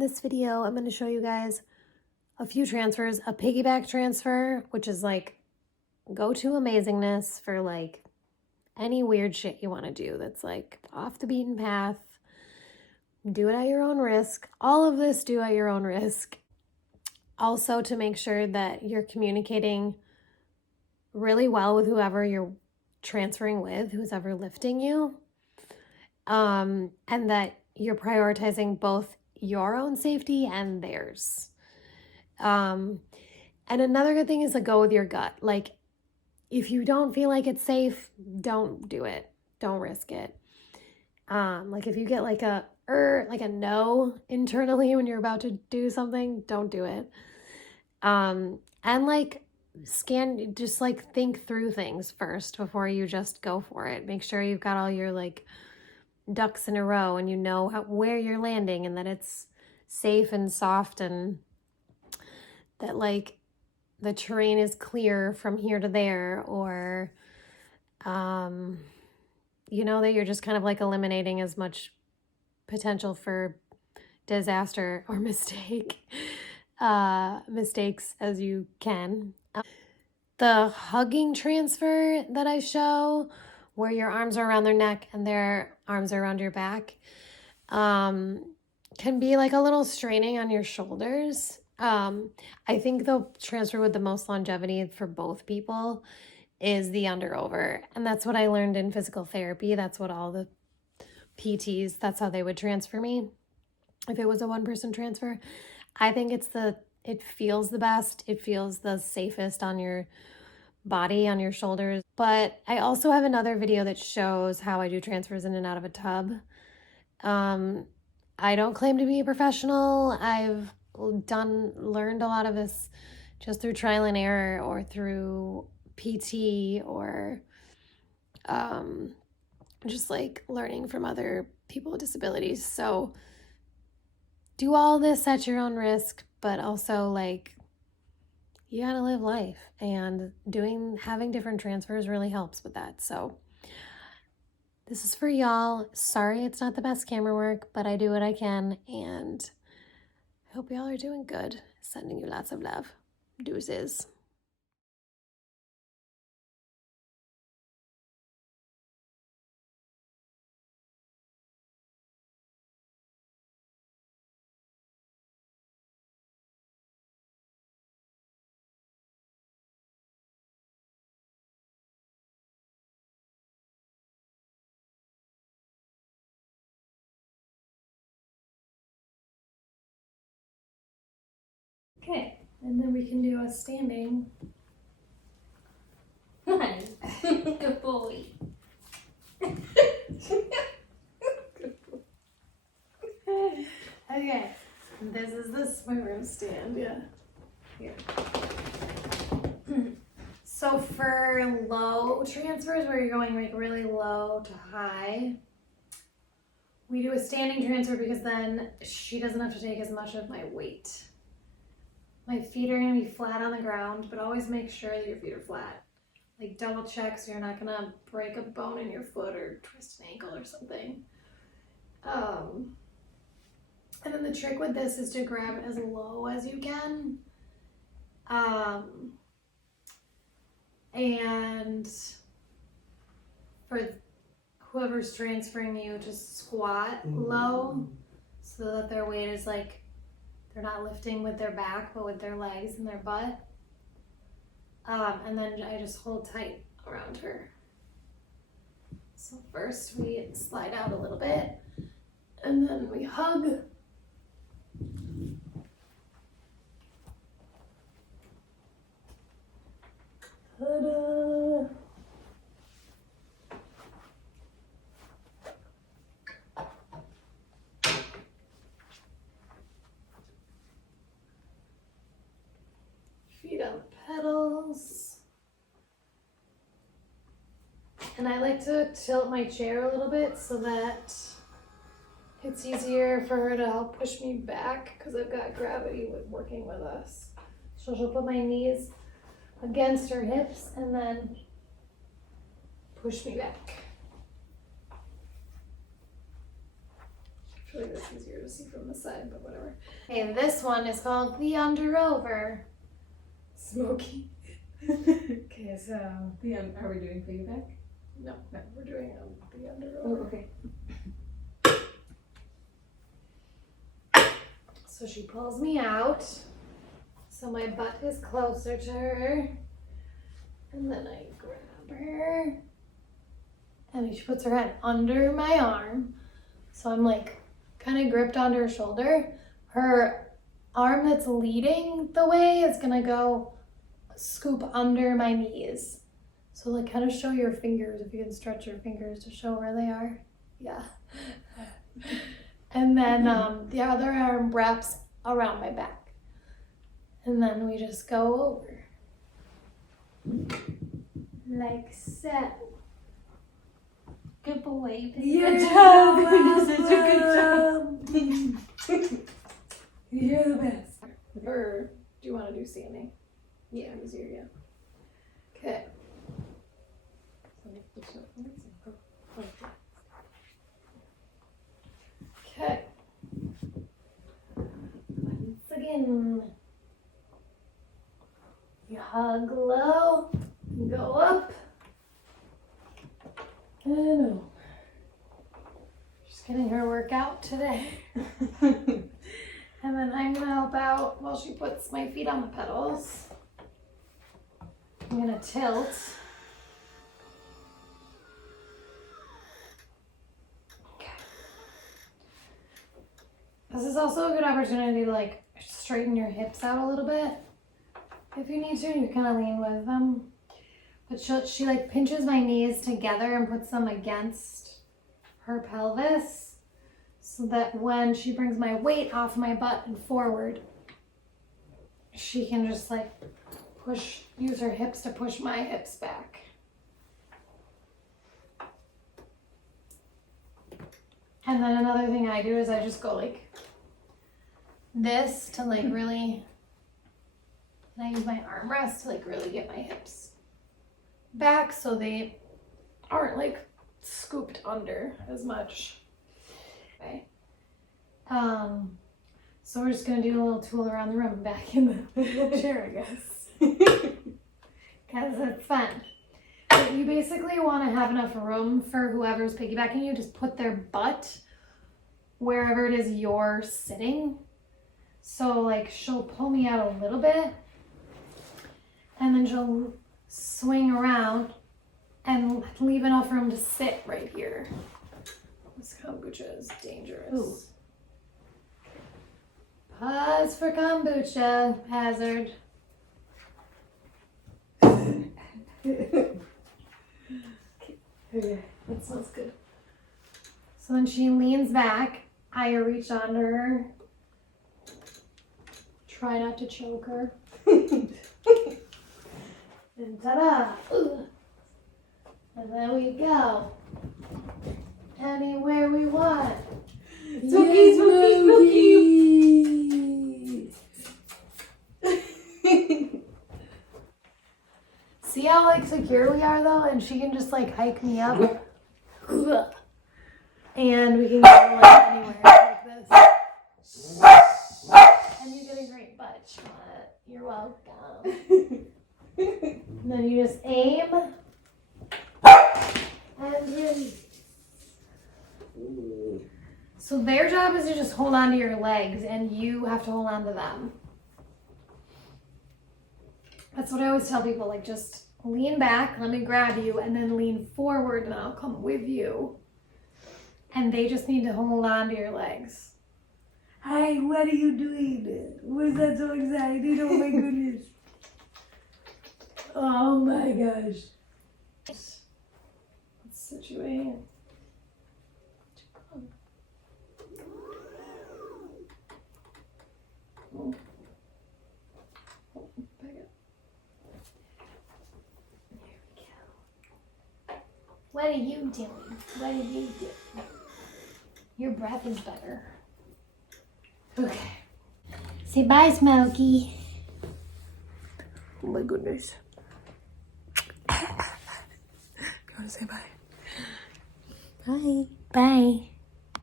this video, I'm going to show you guys a few transfers. A piggyback transfer, which is like go-to amazingness for like any weird shit you want to do that's like off the beaten path. Do it at your own risk. All of this do at your own risk. Also to make sure that you're communicating really well with whoever you're transferring with, who's ever lifting you. And that you're prioritizing both your own safety and theirs. And another good thing is to go with your gut. Like, if you don't feel like it's safe, don't do it. Don't risk it. Like if you get like a no internally when you're about to do something, don't do it. And like just like think through things first before you just go for it. Make sure you've got all your like ducks in a row and you know where you're landing and that it's safe and soft and that like the terrain is clear from here to there, or you know, that you're just kind of like eliminating as much potential for disaster or mistakes as you can. The hugging transfer that I show, where your arms are around their neck and their arms are around your back, can be like a little straining on your shoulders. I think the transfer with the most longevity for both people is the under over. And that's what I learned in physical therapy. That's what all the PTs, that's how they would transfer me if it was a one-person transfer. I think it feels the best. It feels the safest on your body, on your shoulders. But I also have another video that shows how I do transfers in and out of a tub. I don't claim to be a professional. I've learned a lot of this just through trial and error or through PT or just like learning from other people with disabilities. So do all this at your own risk, but also like you gotta live life, and having different transfers really helps with that. So this is for y'all. Sorry it's not the best camera work, but I do what I can, and I hope y'all are doing good. Sending you lots of love. Deuces. Okay, and then we can do a standing. Good boy. Okay, this is the swim room stand. Yeah. Here. So for low transfers where you're going like really low to high, we do a standing transfer because then she doesn't have to take as much of my weight. My feet are gonna be flat on the ground, but always make sure that your feet are flat. Like double check so you're not gonna break a bone in your foot or twist an ankle or something. And then the trick with this is to grab as low as you can. And for whoever's transferring you, just squat low so that their weight is like, they're not lifting with their back, but with their legs and their butt. And then I just hold tight around her. So first we slide out a little bit, and then we hug. Ta-da! Feet on pedals. And I like to tilt my chair a little bit so that it's easier for her to help push me back because I've got gravity working with us. So she'll put my knees against her hips and then push me back. Actually, that's easier to see from the side, but whatever. Okay, this one is called the Under Over. Smoky. Okay, so Are we doing piggyback? no, we're doing the Under Oh, Over. okay. So she pulls me out, so my butt is closer to her, and then I grab her, and she puts her head under my arm, so I'm like kind of gripped onto her shoulder. Her arm that's leading the way is gonna go scoop under my knees. So like kind of show your fingers, if you can stretch your fingers to show where they are. Yeah. And then the other arm wraps around my back. And then we just go over. Like so. Good boy. You're Good job. You did such a good job. You're the best. Or do you want to do standing? Yeah, easier, yeah. Okay. Okay. Once again, you hug low, go up, and over. She's getting her workout today. And then I'm gonna help out while she puts my feet on the pedals. I'm gonna tilt. Okay. This is also a good opportunity to like straighten your hips out a little bit. If you need to, you kind of lean with them. But she like pinches my knees together and puts them against her pelvis, so that when she brings my weight off my butt and forward, she can just like use her hips to push my hips back. And then another thing I do is I just go like this to like really, and I use my armrest to like really get my hips back so they aren't like scooped under as much. Okay. So we're just gonna do a little tool around the room and back in the chair, I guess. Because it's fun. But you basically want to have enough room for whoever's piggybacking you. Just put their butt wherever it is you're sitting. So like she'll pull me out a little bit, and then she'll swing around and leave enough room to sit right here. This kombucha is dangerous. Ooh. Pause for kombucha hazard. Okay, that smells good. So then she leans back. I reach under her. Try not to choke her. And ta-da! Ooh. And then we go. Anywhere we want. Spooky, spooky, spooky. See how like secure we are though, and she can just like hike me up, and we can go like anywhere like this. And you get a great butt shot. You're welcome. And then you just aim and release. So their job is to just hold on to your legs, and you have to hold on to them. That's what I always tell people, like just lean back, let me grab you, and then lean forward and I'll come with you. And they just need to hold on to your legs. Hi, what are you doing? Was that so exciting? Oh my goodness. Oh my gosh. Let's situate. Oh. Back up. There we go. What are you doing? What are you doing? Your breath is better. Okay. Say bye, Smokey. Oh my goodness. You want to say bye? Bye. Bye.